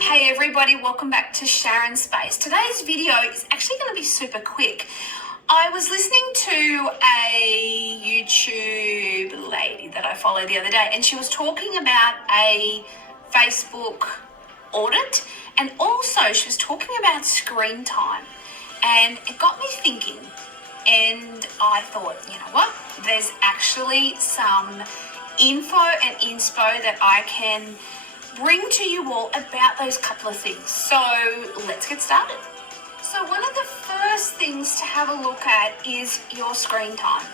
Hey everybody, welcome back to Sharon's Space. Today's video is actually going to be super quick. I was listening to a YouTube lady that I followed the other day, and she was talking about a Facebook audit, and also she was talking about screen time, and it got me thinking, and I thought, you know what, there's actually some info and inspo that I can bring to you all about those couple of things. So let's get started. So one of the first things to have a look at is your screen time.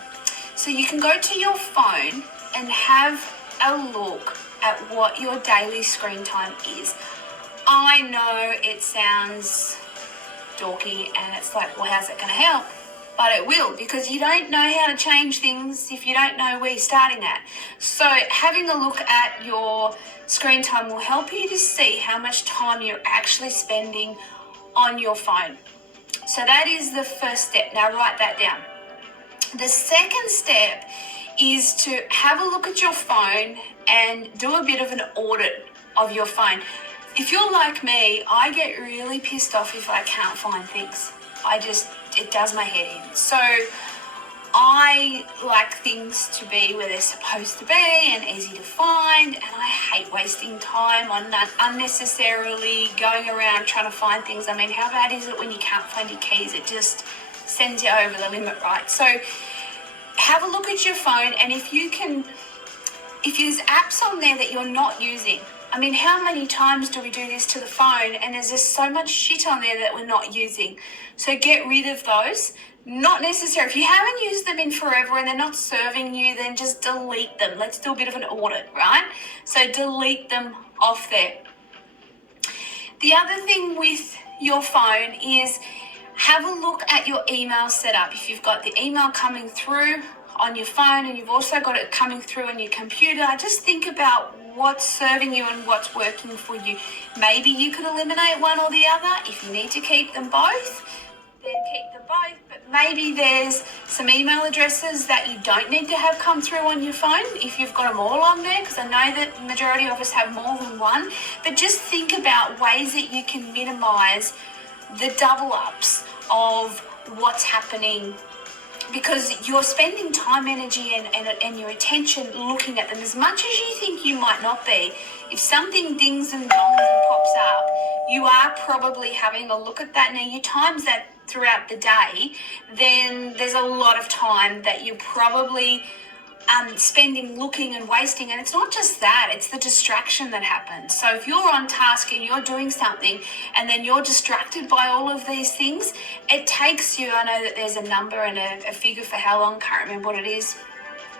So you can go to your phone and have a look at what your daily screen time is. I know it sounds dorky and it's like, well, how's it going to help? But it will, because you don't know how to change things if you don't know where you're starting at. So having a look at your screen time will help you to see how much time you're actually spending on your phone. So that is the first step. Now write that down. The second step is to have a look at your phone and do a bit of an audit of your phone. If you're like me, I get really pissed off if I can't find things. It does my head in. So I like things to be where they're supposed to be and easy to find, and I hate wasting time on unnecessarily going around trying to find things. I mean, how bad is it when you can't find your keys? It just sends you over the limit, right? So have a look at your phone, and if there's apps on there that you're not using, I mean, how many times do we do this to the phone, and there's just so much shit on there that we're not using? So get rid of those. Not necessary. If you haven't used them in forever and they're not serving you, then just delete them. Let's do a bit of an audit, right? So delete them off there. The other thing with your phone is have a look at your email setup. If you've got the email coming through on your phone and you've also got it coming through on your computer, just think about what's serving you and what's working for you. Maybe you could eliminate one or the other. If you need to keep them both, then keep them both. But maybe there's some email addresses that you don't need to have come through on your phone if you've got them all on there, because I know that the majority of us have more than one. But just think about ways that you can minimize the double ups of what's happening, because you're spending time, energy, and your attention looking at them as much as you think you might not be. If something dings and dongs and pops up, you are probably having a look at that. Now, you times that throughout the day, then there's a lot of time that you're probably spending looking and wasting. And it's not just that, it's the distraction that happens. So if you're on task and you're doing something and then you're distracted by all of these things, it takes you, I know that there's a number and a figure for how long, can't remember what it is,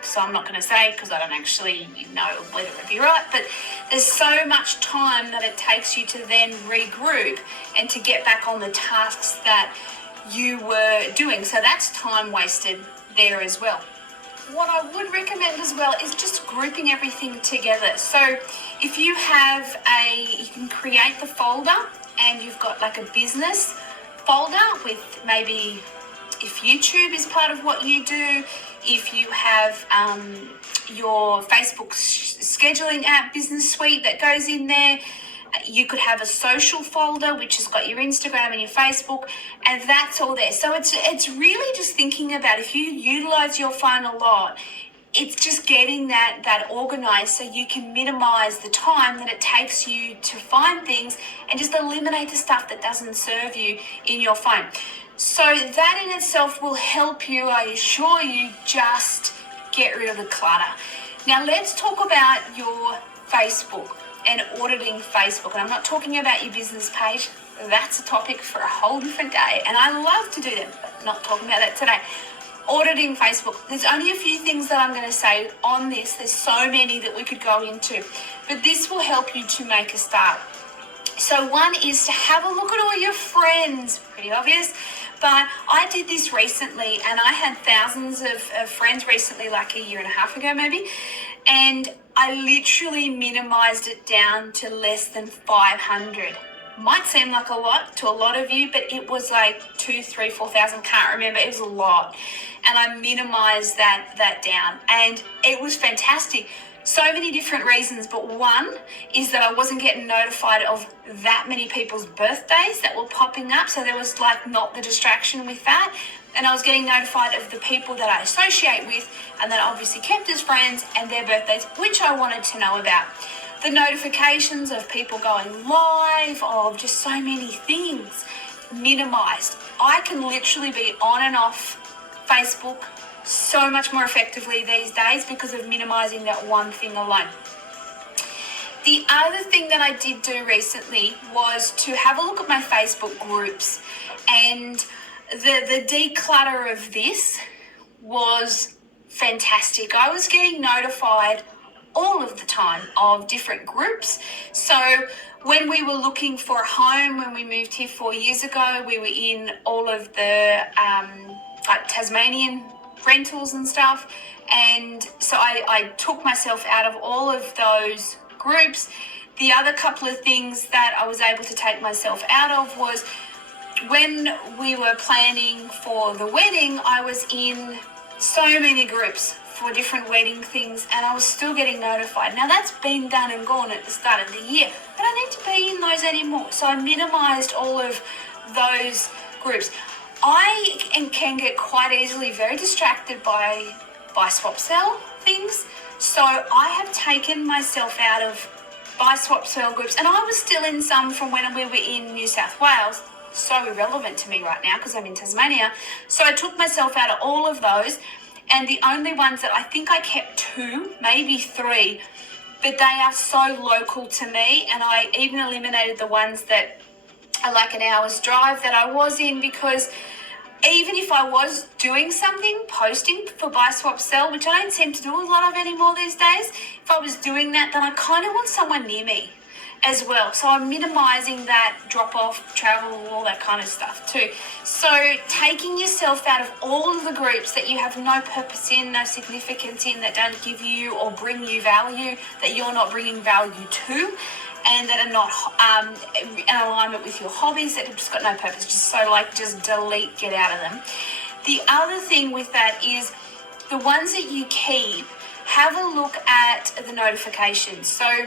so I'm not going to say because I don't actually know whether it be right, but there's so much time that it takes you to then regroup and to get back on the tasks that you were doing. So that's time wasted there as well. What I would recommend as well is just grouping everything together. So if you you can create the folder and you've got like a business folder with maybe, if YouTube is part of what you do, if you have your Facebook scheduling app, Business Suite, that goes in there. You could have a social folder which has got your Instagram and your Facebook, and that's all there. So it's really just thinking about, if you utilize your phone a lot, it's just getting that organized so you can minimize the time that it takes you to find things and just eliminate the stuff that doesn't serve you in your phone. So that in itself will help you, I assure you, just get rid of the clutter. Now let's talk about your Facebook and auditing Facebook. And I'm not talking about your business page. That's a topic for a whole different day. And I love to do them, but not talking about that today. Auditing Facebook. There's only a few things that I'm going to say on this. There's so many that we could go into, but this will help you to make a start. So one is to have a look at all your friends. Pretty obvious, but I did this recently, and I had thousands of friends recently, like a year and a half ago maybe, and I literally minimized it down to less than 500. Might seem like a lot to a lot of you, but it was like 2, 3, 4,000, can't remember. It was a lot. And I minimized that down. And it was fantastic. So many different reasons, but one is that I wasn't getting notified of that many people's birthdays that were popping up. So there was like not the distraction with that. And I was getting notified of the people that I associate with and that I obviously kept as friends and their birthdays, which I wanted to know about. The notifications of people going live, of just so many things, minimized. I can literally be on and off Facebook so much more effectively these days because of minimizing that one thing alone. The other thing that I did do recently was to have a look at my Facebook groups, and the declutter of this was fantastic. I was getting notified all of the time of different groups. So when we were looking for a home, when we moved here 4 years ago, we were in all of the like Tasmanian rentals and stuff. And so I took myself out of all of those groups. The other couple of things that I was able to take myself out of was when we were planning for the wedding, I was in so many groups for different wedding things, and I was still getting notified. Now that's been done and gone at the start of the year. I don't need to be in those anymore. So I minimized all of those groups. I can get quite easily very distracted by buy, swap, sell things. So I have taken myself out of buy, swap, sell groups, and I was still in some from when we were in New South Wales. So irrelevant to me right now because I'm in Tasmania. So I took myself out of all of those, and the only ones that I think I kept 2, maybe 3, but they are so local to me, and I even eliminated the ones that are like an hour's drive that I was in, because even if I was doing something, posting for buy, swap, sell, which I don't seem to do a lot of anymore these days, if I was doing that, then I kind of want someone near me as well. So I'm minimizing that drop off, travel, all that kind of stuff too. So taking yourself out of all of the groups that you have no purpose in, no significance in, that don't give you or bring you value, that you're not bringing value to, and that are not in alignment with your hobbies, that have just got no purpose. Just delete, get out of them. The other thing with that is the ones that you keep, have a look at the notifications. So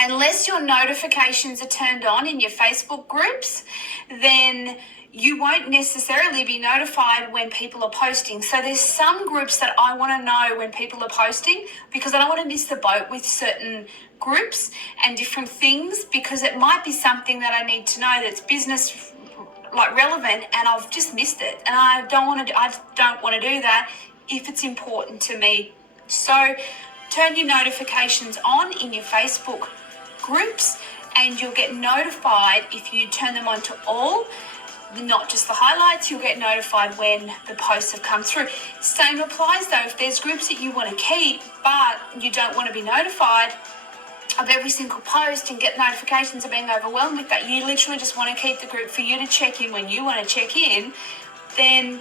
unless your notifications are turned on in your Facebook groups, then you won't necessarily be notified when people are posting. So there's some groups that I want to know when people are posting, because I don't want to miss the boat with certain groups and different things, because it might be something that I need to know that's business like relevant, and I've just missed it, and I don't want to do that if it's important to me. So turn your notifications on in your Facebook groups, and you'll get notified if you turn them on to all, not just the highlights. You'll get notified when the posts have come through. Same applies though, if there's groups that you want to keep but you don't want to be notified of every single post and get notifications of being overwhelmed with that, you literally just want to keep the group for you to check in when you want to check in, then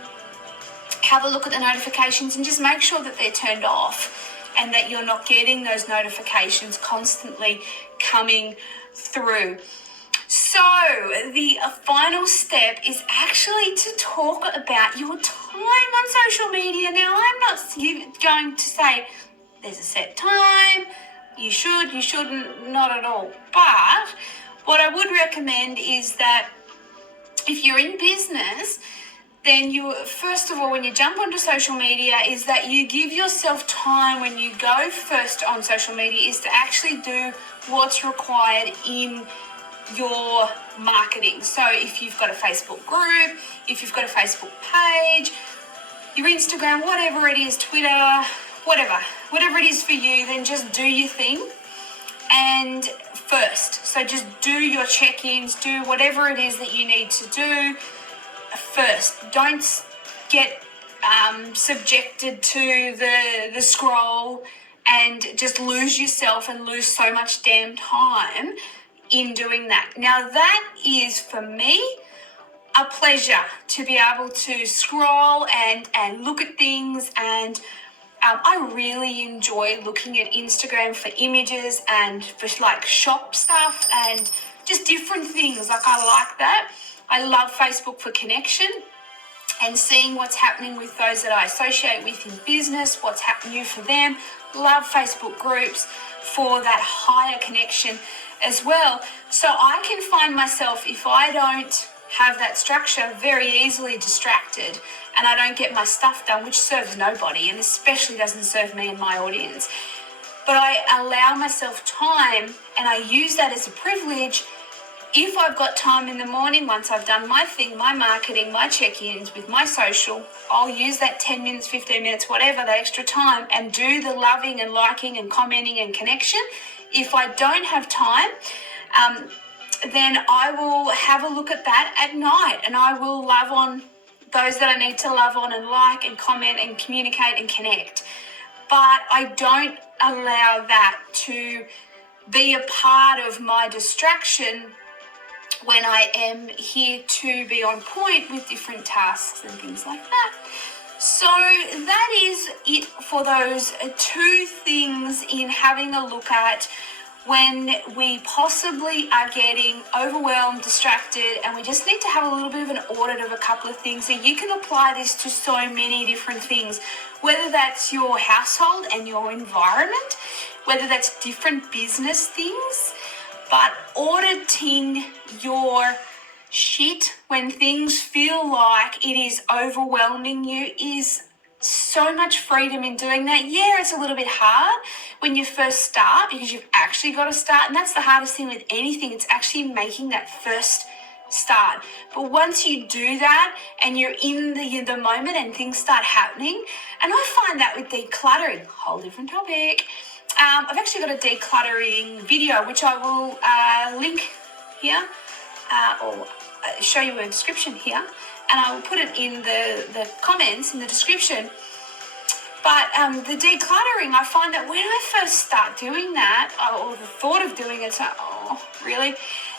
have a look at the notifications and just make sure that they're turned off and that you're not getting those notifications constantly coming through. So the final step is actually to talk about your time on social media. Now, I'm not going to say there's a set time, you should, you shouldn't, not at all. But what I would recommend is that if you're in business, then you, first of all, when you jump onto social media, is that you give yourself time when you go first on social media is to actually do what's required in your marketing. So if you've got a Facebook group, if you've got a Facebook page, your Instagram, whatever it is, Twitter, whatever it is for you, then just do your thing and first. So just do your check-ins, do whatever it is that you need to do first. Don't get subjected to the scroll and just lose yourself and lose so much damn time in doing that. Now that is, for me, a pleasure to be able to scroll and look at things, and I really enjoy looking at Instagram for images and for like shop stuff and just different things. Like, I like that. I love Facebook for connection and seeing what's happening with those that I associate with in business, what's happening for them. Love Facebook groups for that higher connection as well. So I can find myself, if I don't have that structure, very easily distracted, and I don't get my stuff done, which serves nobody, and especially doesn't serve me and my audience. But I allow myself time, and I use that as a privilege. If I've got time in the morning, once I've done my thing, my marketing, my check-ins with my social, I'll use that 10 minutes, 15 minutes, whatever, that extra time, and do the loving and liking and commenting and connection. If I don't have time, then I will have a look at that at night, and I will love on those that I need to love on and like and comment and communicate and connect. But I don't allow that to be a part of my distraction when I am here to be on point with different tasks and things like that. So that is it for those two things in having a look at when we possibly are getting overwhelmed, distracted, and we just need to have a little bit of an audit of a couple of things. And you can apply this to so many different things, whether that's your household and your environment, whether that's different business things. But auditing your shit when things feel like it is overwhelming you is so much freedom in doing that. Yeah, it's a little bit hard when you first start because you've actually got to start. And that's the hardest thing with anything. It's actually making that first start. But once you do that and you're in the moment and things start happening, and I find that with decluttering, whole different topic. I've actually got a decluttering video, which I will link here or show you a description here. And I will put it in the comments in the description. But the decluttering, I find that when I first start doing that, or the thought of doing it, it's like, oh, really?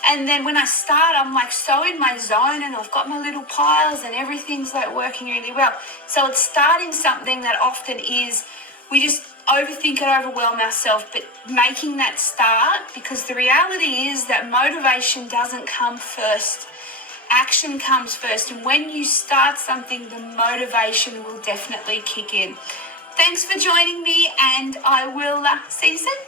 And then when I start, I'm like so in my zone, and I've got my little piles and everything's like working really well. So it's starting something that often is, we just overthink and overwhelm ourselves, but making that start, because the reality is that motivation doesn't come first. Action comes first, and when you start something, the motivation will definitely kick in. Thanks for joining me, and I will see you soon.